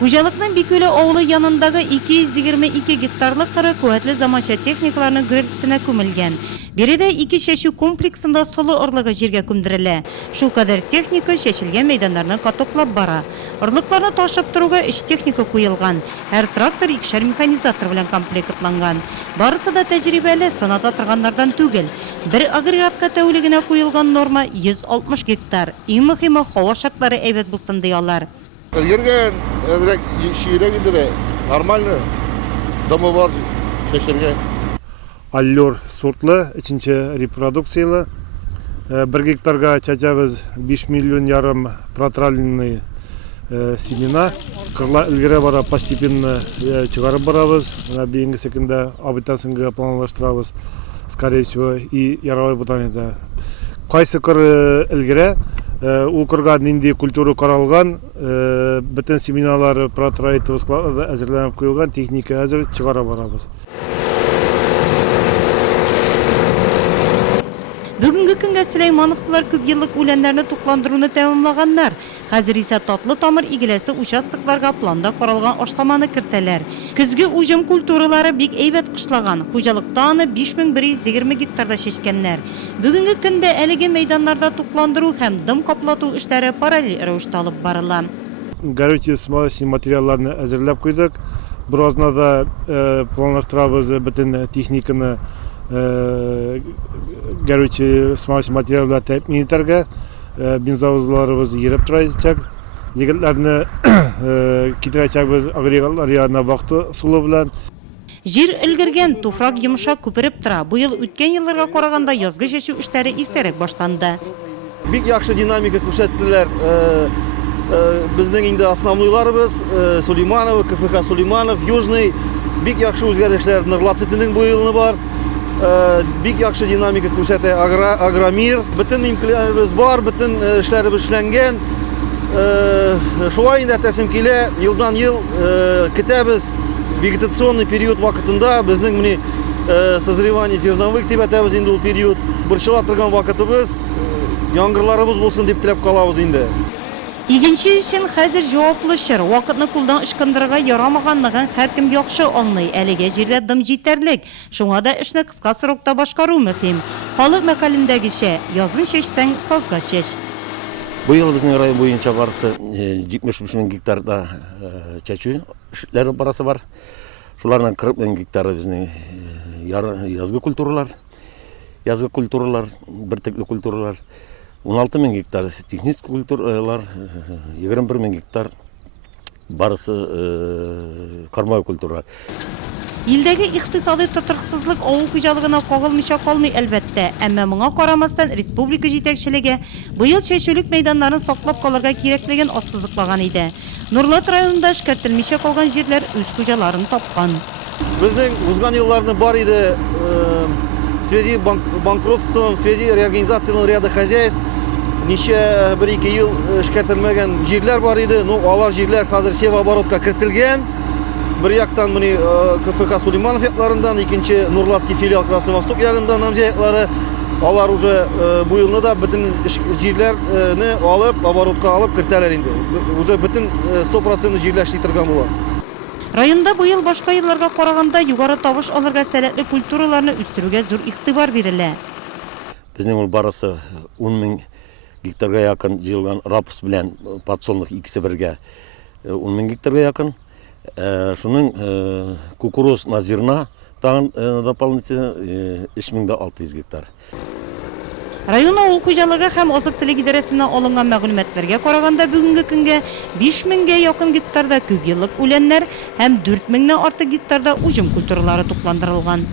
Хужалыкның Бикөле авылы янындагы 222 гектарлык кыры куәтле заманча техникаларның гөртисенә күмелгән. Биредә 2 шәшү комплексында солы орлыгы җиргә күмдерелә. Шул кадәр техника шәшелгән мәйданнарны катоклап бара. Орлыкларны ташып торуга 3 техника куелган. Һәр трактор 2 механизатор белән комплектланган. Барысы да тәҗрибәле, саната торганнардан түгел. Бер агрегатка тәүлегенә куелган норма 160 гектар. Иң мөһиме һава шартлары әйбәт булсын диялар. Yergen şiire gidire normal damı var şeşirge. Allur sortlı, içinci reproduksiyalı. 1 гектарға çacağız 5 milyon yarım протравленный семена. Kırla ilgire bara постепенно çıkarıp barabız. Beyingi sekinde abitasını planlaştırabız. Скорее всего, и яровой ботанida. Kaysı kır ilgire u kırga nindi kulturu karalgan, bütün seminalar протравитов әзерленіп қойылған, техника әзір çıkarıp barabız. Бүгінгі күнге Сüleymanovлар көп еллык үләннәрне тукландыруны тәмамлаганнар. Хәзер исә татлы тамыр игеләсе участокларга планда каралган ашламаны кертәләр. Көзге уҗым культуралары бик әйбәт кышлаган. Хуҗалыкта аны 5120 гектарда шешкәннәр. Бүгенге көндә әлеге мәйданнарда тукландыру һәм дым каплату эшләре параллель рәвештә алып барыла. Горючий смазочный материалларны әзерләп куйдык. Беразна да планлаштырабыз bütün техниканы горючий смазочный материаллар тәэмин итәргә. Бензовозларыбыз йөреп торачак. Егетләрне китерәчәкбез агрегатлар янына вакыты сулы белән. Жир өлгергән, туфрак йомшак күпереп тора. Бу ел үткән елларга караганда язгы шәшү эшләре иртәрәк башланды. Бик яхшы динамика күрсәттеләр. Безнең инде основныйларыбыз Сулейманов, КФК Сулейманов, Южный бик яхшы үзгәрешләр, Нырлацитның бу елны бар. Бик яхшы динамика күрсәтә Агромир. Bütün имплантларыбыз бар, bütün эшләребез эшләнгән. Шулай инде тәсим килә, елдан ел көтәбез вегетационный период вакытында безнең менә созревание зерновых дип әйтәбез инде ул период. Борчыла торган вакытыбыз, яңгырларыбыз булсын дип теләп калабыз инде. Игенче өчен хәзер җаваплы чор, вакытны кулдан ышкындырырга ярамаганлыгын һәркем яхшы аңлый. Әлегә җирдә дым җитәрлек. Шуңа да эшне кыска срокта башкару мөһим. Халык мәкалендәгечә, язын чәчсәң, сазга чәч. Бу ел безнең район буенча барысы 70 мең гектарда чәчү эшләре барасы бар. Шуларның 40 мең гектары безнең язгы культуралар, бертекле культуралар. 16 мең гектар техник культуралар, 21 мең гектар барысы кармау культуралар. Илдәге икътисади тотырыксызлык авыл хуҗалыгына кагылмыйча калмый әлбәттә, әмма моңа карамастан республика җитәкчелеге бу ел чәчүлек мәйданнарын саклап калырга кирәклеген ассызыклаган иде. Нурлат районында эшкәртелмичә калган җирләр үз хуҗаларын тапкан. Безнең узган елларны бар иде в связи банкротством, в связи реорганизацией ряда хозяйств. Ничә 1-2 ел эшкәртелмәгән җирләр бар иде. Ну, алар җирләр хәзер севооборотка кертелгән. Bir яктан менә КФК Сулейманов якларындан, икенче Нурлатский филиал Красный Восток ягындан намзя яклары. Алар уже бу елны да bütün җирләрне алып, оборотка алып кертәләр инде. Уже bütün 100% җирләр эшли торган була. Районда бу ел башка елларга караганда югары табыш алырга сәләтле культураларны үстерүгә зур игътибар бирелә. Безнең ул барысы 10 мең гектарга якын җыелган рапс белән подсолнух икесе бергә 10 мең гектарга якын. Шуның кукуруз на зерна тагын дополнительно 3600 гектар. Район авыл хуҗалыгы һәм азык-төлек идарәсеннән алынган мәгълүматларга караганда бүгенге көнгә 5000гә якын гектарда күп еллык үләннәр һәм 4000нән артык гектарда уҗым культуралары тукландырылган.